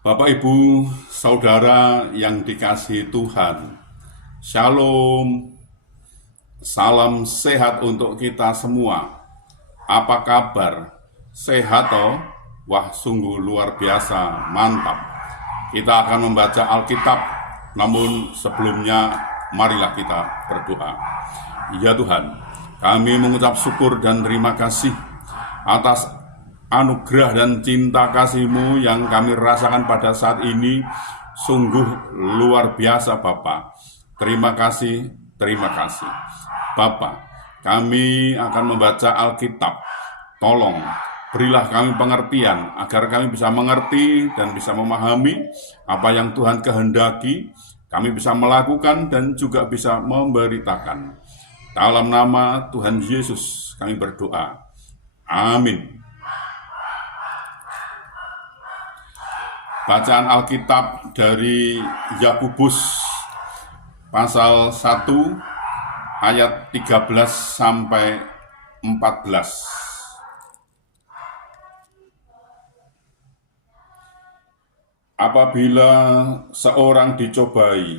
Bapak, Ibu, Saudara yang dikasihi Tuhan, Shalom, salam sehat untuk kita semua. Apa kabar? Sehat toh? Wah, sungguh luar biasa, mantap. Kita akan membaca Alkitab, namun sebelumnya marilah kita berdoa. Ya Tuhan, kami mengucap syukur dan terima kasih atas anugerah dan cinta kasih-Mu yang kami rasakan pada saat ini. Sungguh luar biasa Bapa. Terima kasih, terima kasih. Bapa, kami akan membaca Alkitab. Tolong, berilah kami pengertian agar kami bisa mengerti dan bisa memahami apa yang Tuhan kehendaki. Kami bisa melakukan dan juga bisa memberitakan. Dalam nama Tuhan Yesus kami berdoa. Amin. Bacaan Alkitab dari Yakobus pasal 1 ayat 13 sampai 14. Apabila seorang dicobai,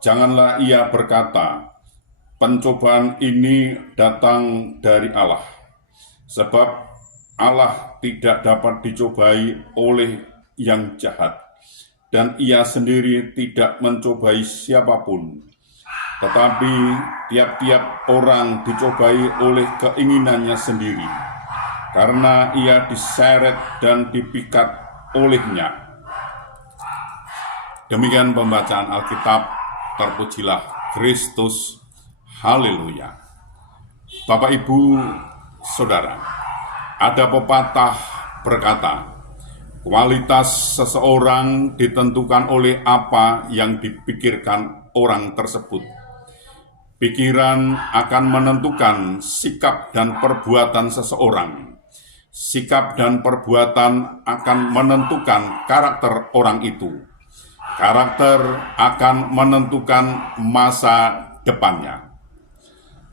janganlah ia berkata, pencobaan ini datang dari Allah. Sebab Allah tidak dapat dicobai oleh yang jahat, dan ia sendiri tidak mencobai siapapun. Tetapi tiap-tiap orang dicobai oleh keinginannya sendiri, karena ia diseret dan dipikat olehnya. Demikian pembacaan Alkitab. Terpujilah Kristus. Haleluya. Bapak, Ibu, Saudara, ada pepatah berkata, kualitas seseorang ditentukan oleh apa yang dipikirkan orang tersebut. Pikiran akan menentukan sikap dan perbuatan seseorang. Sikap dan perbuatan akan menentukan karakter orang itu. Karakter akan menentukan masa depannya.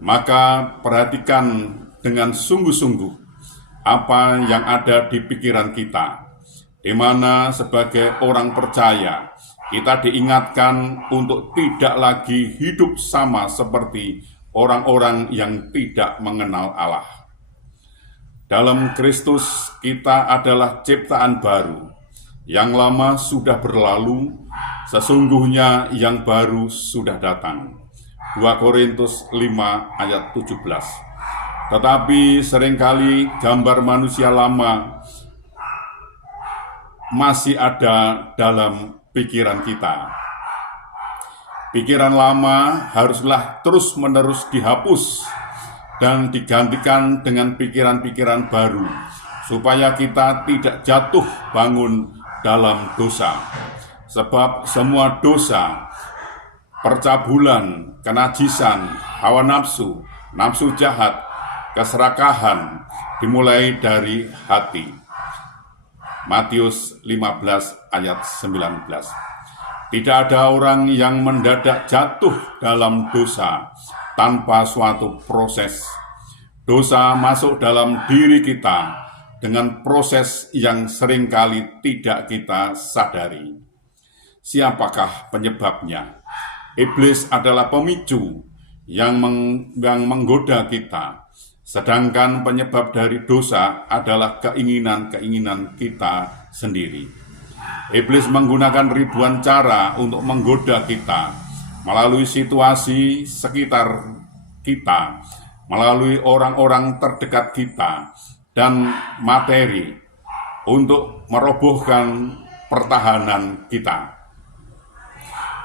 Maka perhatikan dengan sungguh-sungguh apa yang ada di pikiran kita, di mana sebagai orang percaya kita diingatkan untuk tidak lagi hidup sama seperti orang-orang yang tidak mengenal Allah. Dalam Kristus kita adalah ciptaan baru. Yang lama sudah berlalu, sesungguhnya yang baru sudah datang. 2 Korintus 5 ayat 17. Tetapi seringkali gambar manusia lama masih ada dalam pikiran kita. Pikiran lama haruslah terus-menerus dihapus dan digantikan dengan pikiran-pikiran baru, supaya kita tidak jatuh bangun dalam dosa. Sebab semua dosa, percabulan, kenajisan, hawa nafsu, nafsu jahat, keserakahan dimulai dari hati. Matius 15 ayat 19. Tidak ada orang yang mendadak jatuh dalam dosa tanpa suatu proses. Dosa masuk dalam diri kita dengan proses yang seringkali tidak kita sadari. Siapakah penyebabnya? Iblis adalah pemicu yang menggoda kita, sedangkan penyebab dari dosa adalah keinginan-keinginan kita sendiri. Iblis menggunakan ribuan cara untuk menggoda kita melalui situasi sekitar kita, melalui orang-orang terdekat kita, dan materi untuk merobohkan pertahanan kita.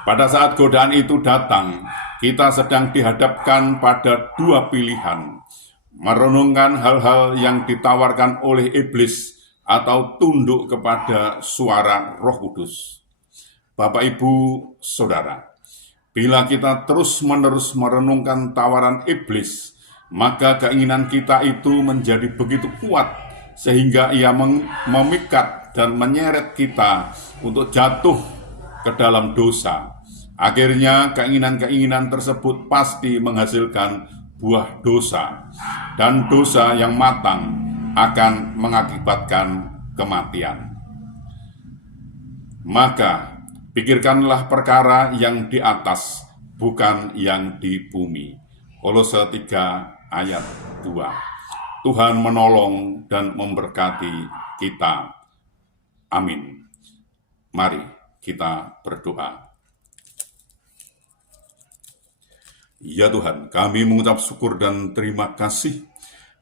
Pada saat godaan itu datang, kita sedang dihadapkan pada dua pilihan: merenungkan hal-hal yang ditawarkan oleh iblis atau tunduk kepada suara Roh Kudus. Bapak, Ibu, Saudara, bila kita terus-menerus merenungkan tawaran iblis, maka keinginan kita itu menjadi begitu kuat sehingga ia memikat dan menyeret kita untuk jatuh ke dalam dosa. Akhirnya keinginan-keinginan tersebut pasti menghasilkan buah dosa, dan dosa yang matang akan mengakibatkan kematian. Maka pikirkanlah perkara yang di atas, bukan yang di bumi. Kolose 3 ayat 2. Tuhan menolong dan memberkati kita. Amin. Mari kita berdoa. Ya Tuhan, kami mengucap syukur dan terima kasih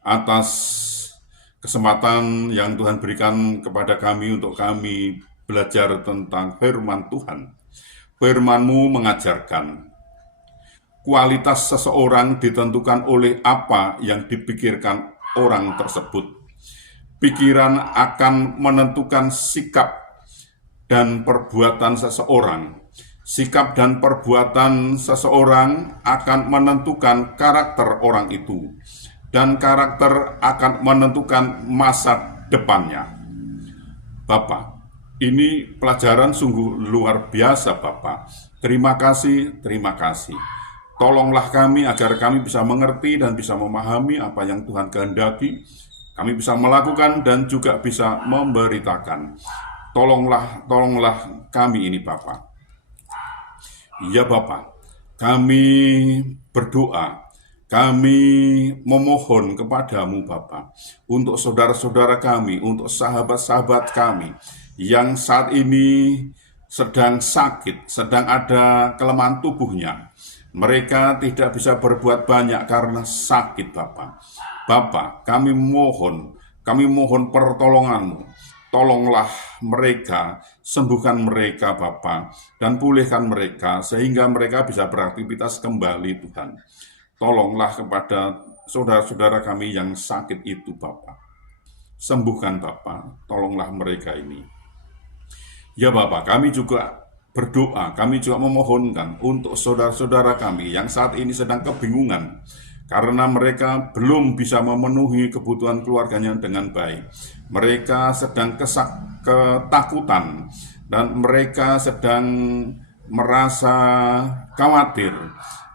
atas kesempatan yang Tuhan berikan kepada kami untuk kami belajar tentang firman Tuhan. Firman-Mu mengajarkan kualitas seseorang ditentukan oleh apa yang dipikirkan orang tersebut. Pikiran akan menentukan sikap dan perbuatan seseorang. Sikap dan perbuatan seseorang akan menentukan karakter orang itu, dan karakter akan menentukan masa depannya. Bapak, ini pelajaran sungguh luar biasa, Bapak. Terima kasih, terima kasih. Tolonglah kami agar kami bisa mengerti dan bisa memahami apa yang Tuhan kehendaki. Kami bisa melakukan dan juga bisa memberitakan. Tolonglah kami ini, Bapak. Ya Bapak, kami berdoa, kami memohon kepadamu Bapak, untuk saudara-saudara kami, untuk sahabat-sahabat kami, yang saat ini sedang sakit, sedang ada kelemahan tubuhnya. Mereka tidak bisa berbuat banyak karena sakit Bapak. Bapak, kami mohon pertolongan-Mu. Tolonglah mereka, sembuhkan mereka Bapa, dan pulihkan mereka, sehingga mereka bisa beraktivitas kembali Tuhan. Tolonglah kepada saudara-saudara kami yang sakit itu Bapa. Sembuhkan Bapa, tolonglah mereka ini. Ya Bapa, kami juga berdoa, kami juga memohonkan untuk saudara-saudara kami yang saat ini sedang kebingungan, karena mereka belum bisa memenuhi kebutuhan keluarganya dengan baik. Mereka sedang ketakutan dan mereka sedang merasa khawatir.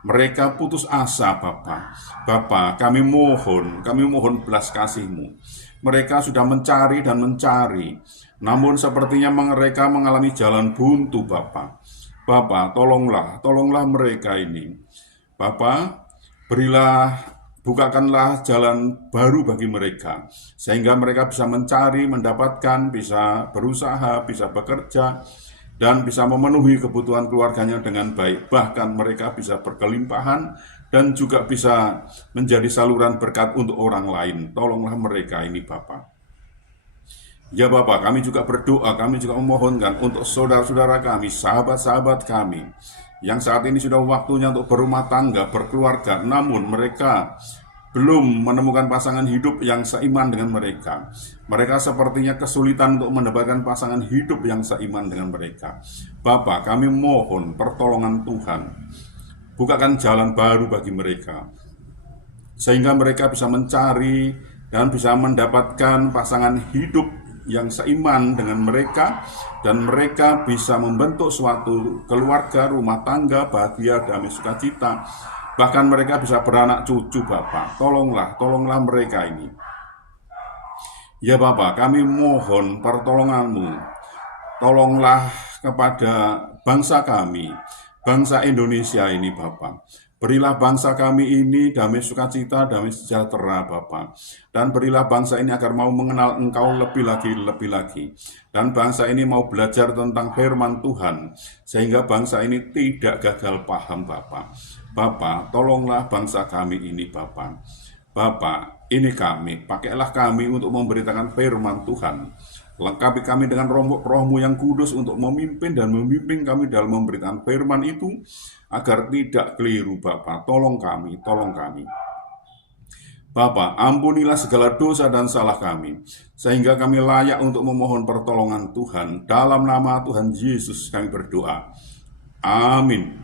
Mereka putus asa, Bapak. Bapak, kami mohon belas kasih-Mu. Mereka sudah mencari dan mencari, namun sepertinya mereka mengalami jalan buntu, Bapak. Bapak, tolonglah mereka ini. Bapak, bukakanlah jalan baru bagi mereka, sehingga mereka bisa mencari, mendapatkan, bisa berusaha, bisa bekerja, dan bisa memenuhi kebutuhan keluarganya dengan baik. Bahkan mereka bisa berkelimpahan dan juga bisa menjadi saluran berkat untuk orang lain. Tolonglah mereka ini Bapak. Ya Bapak, kami juga berdoa, kami juga memohonkan untuk saudara-saudara kami, sahabat-sahabat kami, yang saat ini sudah waktunya untuk berumah tangga, berkeluarga, namun mereka belum menemukan pasangan hidup yang seiman dengan mereka. Mereka sepertinya kesulitan untuk mendapatkan pasangan hidup yang seiman dengan mereka. Bapak, kami mohon pertolongan Tuhan. Bukakan jalan baru bagi mereka, sehingga mereka bisa mencari dan bisa mendapatkan pasangan hidup yang seiman dengan mereka, dan mereka bisa membentuk suatu keluarga, rumah tangga, bahagia, damai, sukacita. Bahkan mereka bisa beranak cucu, Bapak. Tolonglah mereka ini. Ya Bapak, kami mohon pertolongan-Mu. Tolonglah kepada bangsa kami, bangsa Indonesia ini Bapak. Berilah bangsa kami ini damai sukacita, damai sejahtera Bapa. Dan berilah bangsa ini agar mau mengenal Engkau lebih lagi. Dan bangsa ini mau belajar tentang firman Tuhan, sehingga bangsa ini tidak gagal paham Bapa. Bapa, tolonglah bangsa kami ini Bapa. Bapa, ini kami, pakailah kami untuk memberitakan firman Tuhan. Lengkapi kami dengan roh-Mu yang kudus untuk memimpin dan membimbing kami dalam memberitakan firman itu, agar tidak keliru Bapa. Tolong kami. Bapa, ampunilah segala dosa dan salah kami, sehingga kami layak untuk memohon pertolongan Tuhan. Dalam nama Tuhan Yesus kami berdoa. Amin.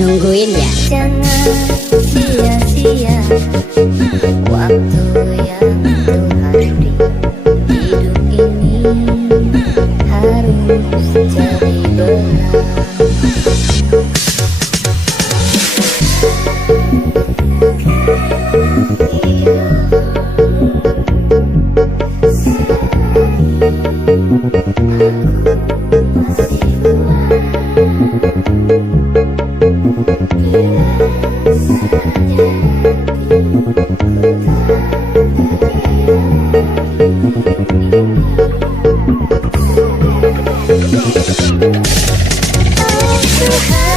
nungguin ya. Jangan sia-sia waktu yang Tuhan beri. Hidup ini harus jadi berang. Tuhan